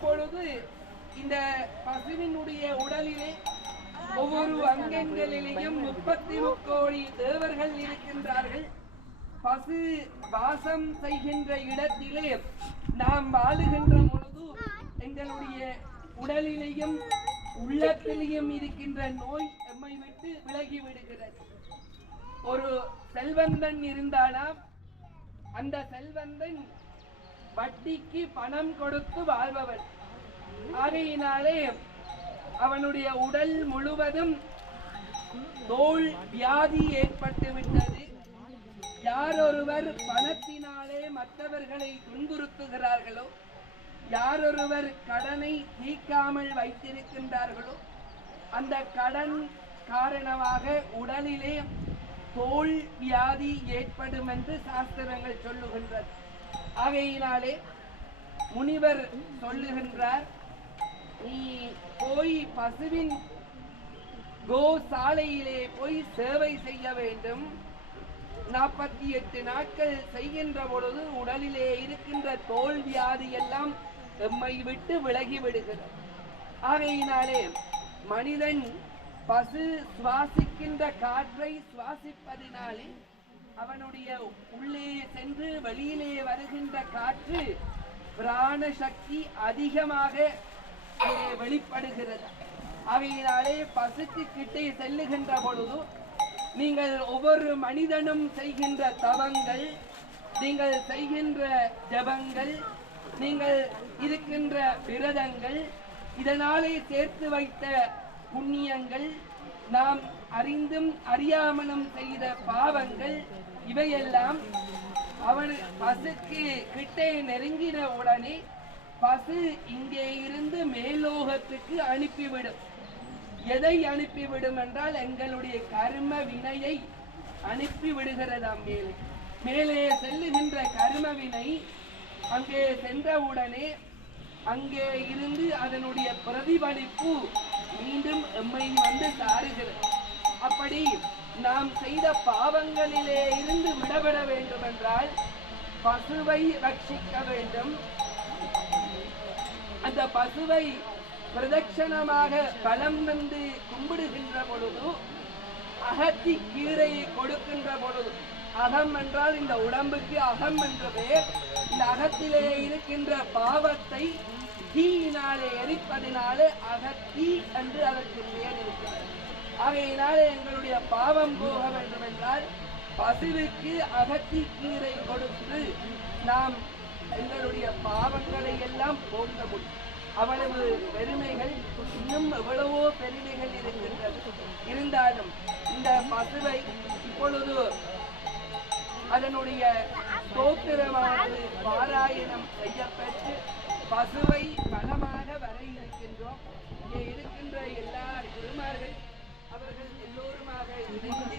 இப்பொழுது இந்த பசுவினுடைய உடலிலே ஒவ்வொரு அங்கங்களிலேயும் 33 கோடி தேவர்கள் இருக்கின்றார்கள். பசு வாசம் செய்கின்ற இடத்திலே நாம் வாழுகின்ற பொழுது எங்களுடைய உடலிலேயும் உள்ளத்திலேயும் இருக்கின்ற நோய் எம்மை விட்டு விலகி விடுகிறது. ஒரு செல்வந்தன் இருந்தானாம். அந்த செல்வந்தன் வட்டிக்கு பணம் கொடுத்து வாழ்பவன். ஆகையினாலே அவனுடைய உடல் முழுவதும் தோல் வியாதி ஏற்பட்டு விட்டது. யாரொருவர் பணத்தினாலே மற்றவர்களை துன்புறுத்துகிறார்களோ, யாரொருவர் கடனை தீர்க்காமல் வைத்திருக்கின்றார்களோ, அந்த கடன் காரணமாக உடலிலே தோல் வியாதி ஏற்படும் என்று சாஸ்திரங்கள் சொல்லுகின்றது. ஆகையினாலே முனிவர் சொல்லுகின்றார், நீ போய் பசுவின் கோசாலையிலே போய் சேவை செய்ய வேண்டும். 48 நாட்கள் செய்கின்ற பொழுது உடலிலே இருக்கின்ற தோல் வியாதி எல்லாம் எம்மை விட்டு விலகி விடுகிறது. ஆகையினாலே மனிதன் பசு சுவாசிக்கின்ற காற்றை சுவாசிப்பதினாலே அவனுடைய உள்ளே சென்று வெளியிலே வருகின்ற காற்று பிராண சக்தி அதிகமாக வெளிப்படுகிறது. அவையினாலே பசுக்கு கிட்டே செல்லுகின்ற பொழுது நீங்கள் ஒவ்வொரு மனிதனும் செய்கின்ற தவங்கள், நீங்கள் செய்கின்ற ஜபங்கள், நீங்கள் இருக்கின்ற விரதங்கள், இதனாலே சேர்த்து வைத்த புண்ணியங்கள், நாம் அறிந்தும் அறியாமலும் செய்த பாவங்கள், இவையெல்லாம் அவன் பசுக்கு கிட்டே நெருங்கின உடனே பசு இங்கே இருந்து மேலோகத்துக்கு அனுப்பிவிடும். எதை அனுப்பிவிடும் என்றால் எங்களுடைய கர்ம வினையை அனுப்பி விடுகிறதாம். மேலே செல்லுகின்ற கர்ம வினை அங்கே சென்றவுடனே அங்கே இருந்து அதனுடைய பிரதிபலிப்பு மீண்டும் எம்மை வந்து சாருகிறது. அப்படி நாம் செய்த பாவங்களிலே இருந்து விடுபட வேண்டும் என்றால் பசுவை ரட்சிக்க வேண்டும். அந்த பசுவை பிரதட்சணமாக பலம் வந்து கும்பிடுகின்ற பொழுது, அகத்தி கீரையை கொடுக்கின்ற பொழுது, அகம் என்றால் இந்த உடம்புக்கு அகம் என்ற பெயர். இந்த அகத்திலே இருக்கின்ற பாவத்தை தீயினாலே எரிப்பதினாலே அகத்தி என்று அதற்கு பெயர் இருக்கிறது. ஆகையினாலே எங்களுடைய பாவம் போக வேண்டும் என்றால் பசுவுக்கு அகத்தி கீரை கொடுத்து நாம் எங்களுடைய பாவங்களை எல்லாம் போக்க முடியும். அவ்வளவு பெருமைகள், இன்னும் எவ்வளவோ பெருமைகள் இருக்கின்றது. இருந்தாலும் இந்த பசுவை இப்பொழுது அதனுடைய ஸ்தோத்திரமானது பாராயணம் செய்யப்பட்டு பசுவை பலமாக வர இருக்கின்றோம். இங்கே இருக்கின்ற எல்லா குருமார்கள் அவர்கள் எல்லோருமாக இணைந்து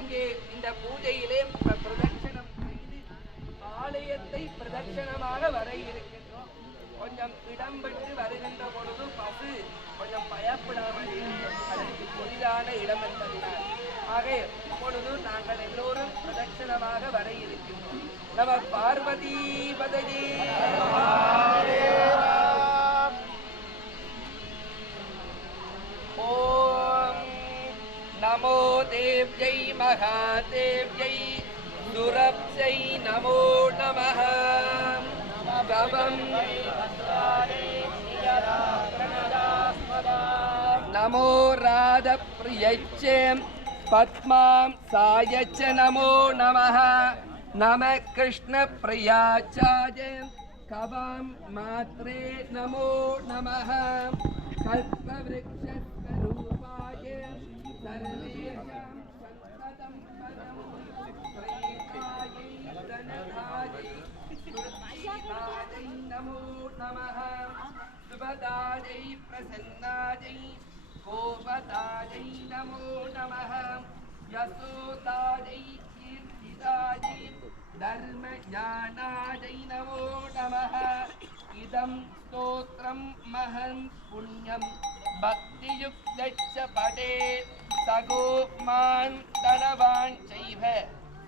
இங்கே இந்த பூஜையிலே பிரதட்சணம் செய்து ஆலயத்தை பிரதட்சணமாக வர இருக்கின்றோம். கொஞ்சம் இடம் விட்டு வருகின்ற பொழுது பசு கொஞ்சம் பயப்படாமல் அதற்கு புதிதான இடம் என்பதினால் ஆக இப்பொழுது நாங்கள் எல்லோரும் பிரதட்சணமாக வர இருக்கின்றோம். நம பார்வதி பதஜி. ஓம் நமோ தேவ்யை மகாதேவ்யை துரப்ஜை நமோ நமः. நமோ ராதப்ரியச்ச பத்மாம் சாயச்ச நமோ நமः. நம கிருஷ்ண பிரியாச்சாய கவாம் மாத்ரே நமோ நமः. கல்பவ்ருக்ஷஸ்வரூபாய சர்வேஷாம் சந்ததம் பதம் பிரேதாயை தனதாயை சுரத்சிதாயை நமோ நமः. சுபதாயை பிரசன்னாயை கோபதாயை நமோ நமः. யசோதாயை கீர்த்திதாயை தர்ம ஞானாயை நமோ நமः. இதம் ஸ்தோத்ரம் மஹம் புண்ணியம் பக்தியுக்தச்ச படே சகோமான் தனவான் செய்வ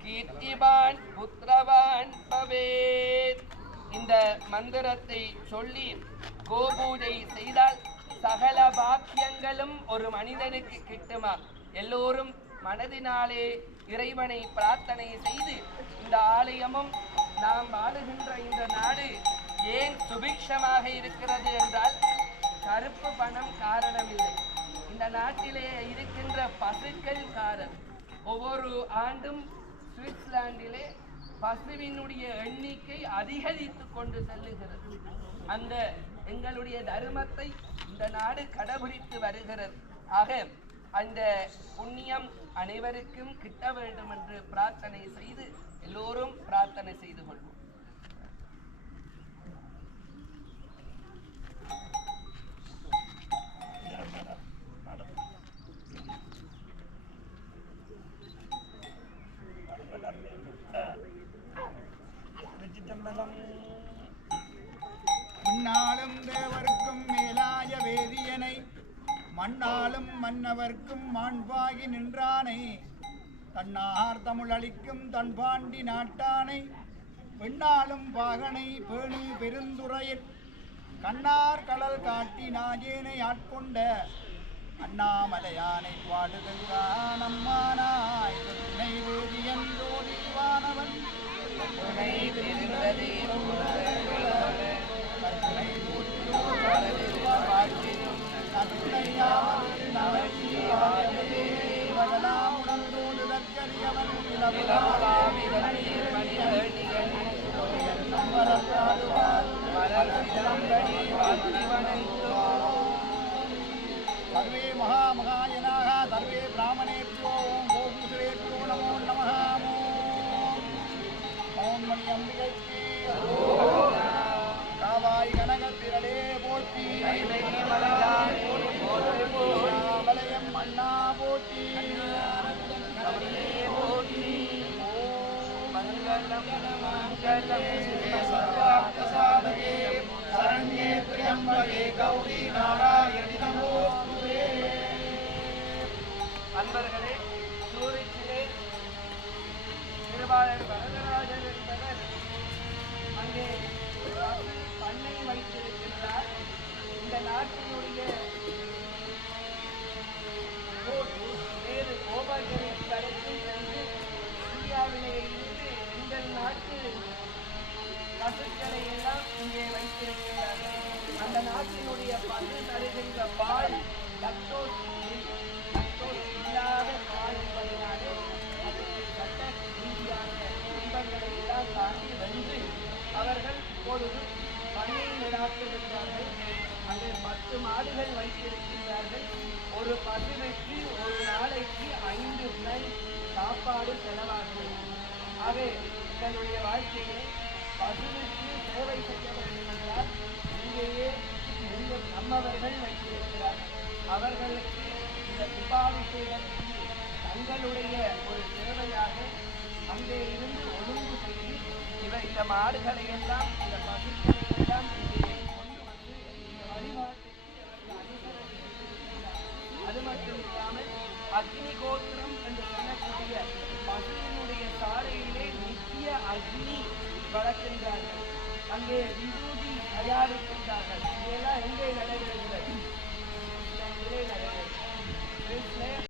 கீர்த்திவான் புத்திரவான் பவேத். இந்த மந்திரத்தை சொல்லி கோபூஜை செய்தால் சகல பாக்கியங்களும் ஒரு மனிதனுக்கு கிட்டுமா. எல்லோரும் மனதினாலே இறைவனை பிரார்த்தனை செய்து இந்த ஆலயமும் நாம் வாழுகின்ற இந்த நாடு ஏன் சுபிக்ஷமாக இருக்கிறது என்றால் கருப்பு பணம் காரணமில்லை, இந்த நாட்டிலே இருக்கின்ற பசுக்கள் காரணம். ஒவ்வொரு ஆண்டும் சுவிட்சர்லாந்திலே பசுவினுடைய எண்ணிக்கை அதிகரித்து கொண்டு செல்லுகிறது. அந்த எங்களுடைய தர்மத்தை இந்த நாடு கடைபிடித்து வருகிறது. ஆக அந்த புண்ணியம் அனைவருக்கும் கிட்ட வேண்டும் என்று பிரார்த்தனை செய்து எல்லோரும் பிரார்த்தனை செய்து கொள்வோம். முன்னாலும் தேவர்க்கும் மேலாய வேதியனை மண்ணாலும் மன்னவர்க்கும் மாண்பாகி நின்றானை தன்னார் தமிழளிக்கும் தன்பாண்டி நாட்டானை பெண்ணாலும் பாகனை பேணு பெருந்துறையில் கண்ணார் கடல் காட்டி நாஜேனை ஆட்கொண்ட அண்ணாமலையானை பாடுதல்கான் அம்மானாய் துணை வேதியன் ஜோதிவானவன் सर्वे महामहाजनाः सर्वे ब्राह्मणेभ्यो गोपूषेभ्यो नमो नमः ओम मणि अंबिके कावाई कनकतिरले पोट्टी मलयम मन्ना पोट्टी मंगलम मंगलम सर्वार्थसाधके शरण्ये त्र्यंबके गौरी नारायणि नमोस्तुते. அன்பர்களே, சூரிச்சிலே திருவாளர் வரதராஜன் என்பவர் அங்கே பண்ணை வைத்திருக்கின்றார். இந்த நாட்டினுடைய வேறு கோபால்களை தடுத்து சென்று இந்தியாவிலே இருந்து எங்கள் நாட்டு பசுக்களை எல்லாம் இங்கே வைத்திருக்கிறார்கள். அந்த நாட்டினுடைய பசு தருகின்ற பால் லக்டோஸ் இல்லாத பால் என்பதனாலே அதற்கு சட்ட ரீதியான துன்பங்களை எல்லாம் தாண்டி வென்று அவர்கள் இப்பொழுது பண்ணை நடாத்துகின்றார்கள். அங்கே 10 மாடுகள் வைத்திருக்கின்றார்கள். ஒரு பசுவைக்கு ஒரு நாளைக்கு 5 டன் சாப்பாடு செலவாகிறது. ஆக எங்களுடைய வாழ்க்கையை பசுவுக்கு சேவை செய்ய வேண்டும் என்றால் இங்கேயே நம்மவர்கள் வைத்திருக்கிறார்கள். அவர்களுக்கு இந்த உபாபிஷேகத்துக்கு தங்களுடைய ஒரு சேவையாக அங்கே இருந்து ஒழுங்கு செய்து இந்த மாடுகளை எல்லாம் இந்த பசுக்களை எல்லாம் இங்கே கொண்டு வந்து இந்த வழிபாட்டுக்கு அது மட்டும் இல்லாமல் அக்னி கோத்திரம் என்று சொல்லக்கூடிய பசுவினுடைய சாலையிலே நித்திய அக்னி வளர்க்கின்றார்கள். அங்கே விபூதி தயாரிக்கின்றார்கள். இதெல்லாம் எங்கே நடைபெறுகிறது? நடைபெறுகிறது